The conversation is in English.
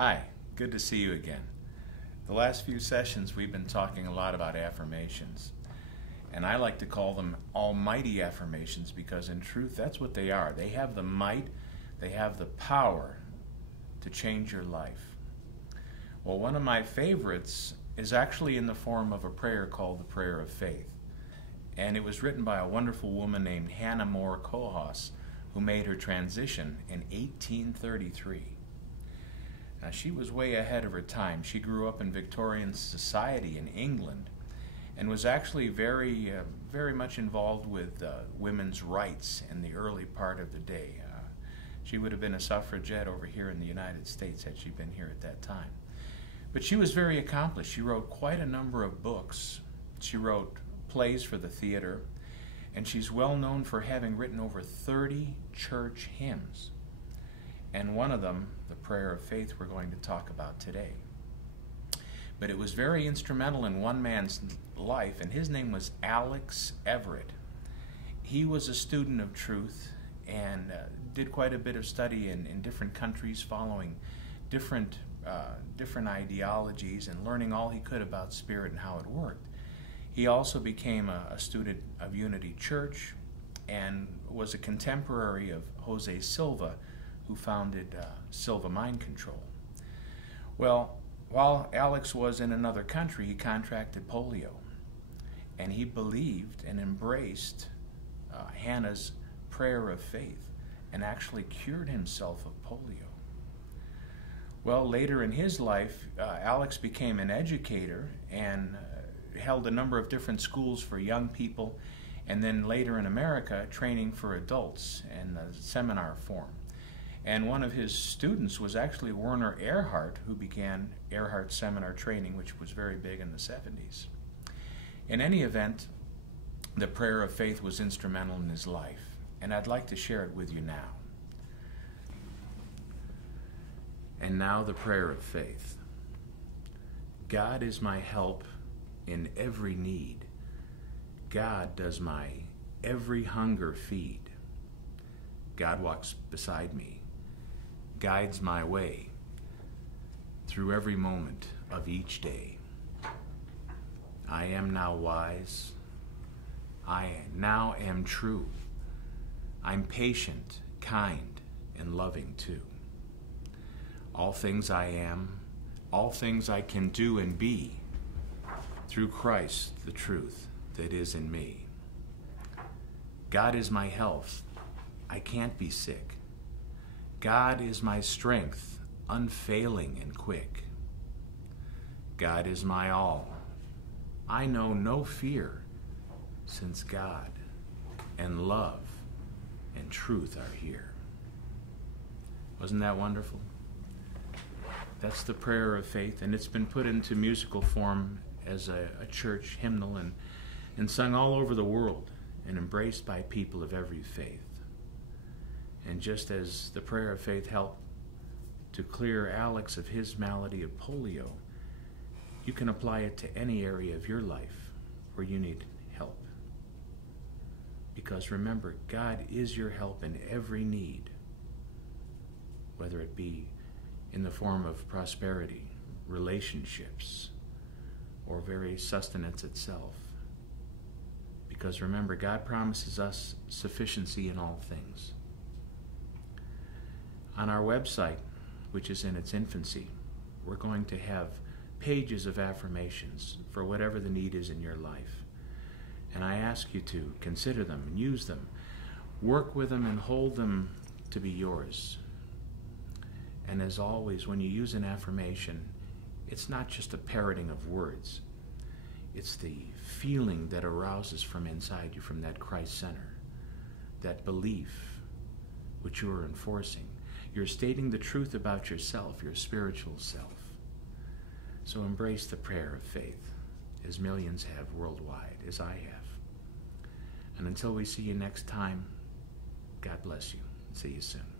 Hi, good to see you again. The last few sessions we've been talking a lot about affirmations, and I like to call them almighty affirmations because in truth that's what they are. They have the might, they have the power to change your life. Well, one of my favorites is actually in the form of a prayer called the Prayer of Faith, and it was written by a wonderful woman named Hannah More Kohos, who made her transition in 1833. Now, she was way ahead of her time. She grew up in Victorian society in England and was actually very much involved with women's rights in the early part of the day. She would have been a suffragette over here in the United States had she been here at that time. But she was very accomplished. She wrote quite a number of books. She wrote plays for the theater, and she's well known for having written over 30 church hymns. And one of them, the Prayer of Faith, we're going to talk about today. But it was very instrumental in one man's life, and his name was Alex Everett. He was a student of truth and did quite a bit of study in different countries, following different ideologies and learning all he could about spirit and how it worked. He also became a student of Unity Church and was a contemporary of Jose Silva, who founded Silva Mind Control. Well, while Alex was in another country, he contracted polio, and he believed and embraced Hannah's prayer of faith and actually cured himself of polio. Well, later in his life, Alex became an educator and held a number of different schools for young people, and then later in America, training for adults in a seminar form. And one of his students was actually Werner Erhard, who began Erhard Seminar Training, which was very big in the 70s. In any event, the Prayer of Faith was instrumental in his life, and I'd like to share it with you now. And now the Prayer of Faith. God is my help in every need. God does my every hunger feed. God walks beside me, guides my way through every moment of each day. I am now wise. I now am true. I'm patient, kind, and loving too. All things I am, all things I can do and be, through Christ, the truth that is in me. God is my health. I can't be sick. God is my strength, unfailing and quick. God is my all. I know no fear, since God and love and truth are here. Wasn't that wonderful? That's the Prayer of Faith, and it's been put into musical form as a church hymnal and sung all over the world and embraced by people of every faith. And just as the Prayer of Faith helped to clear Alex of his malady of polio, you can apply it to any area of your life where you need help. Because remember, God is your help in every need, whether it be in the form of prosperity, relationships, or very sustenance itself. Because remember, God promises us sufficiency in all things. On our website, which is in its infancy, we're going to have pages of affirmations for whatever the need is in your life. And I ask you to consider them and use them. Work with them and hold them to be yours. And as always, when you use an affirmation, it's not just a parroting of words. It's the feeling that arouses from inside you, from that Christ center, that belief which you are enforcing. You're stating the truth about yourself, your spiritual self. So embrace the Prayer of Faith, as millions have worldwide, as I have. And until we see you next time, God bless you. See you soon.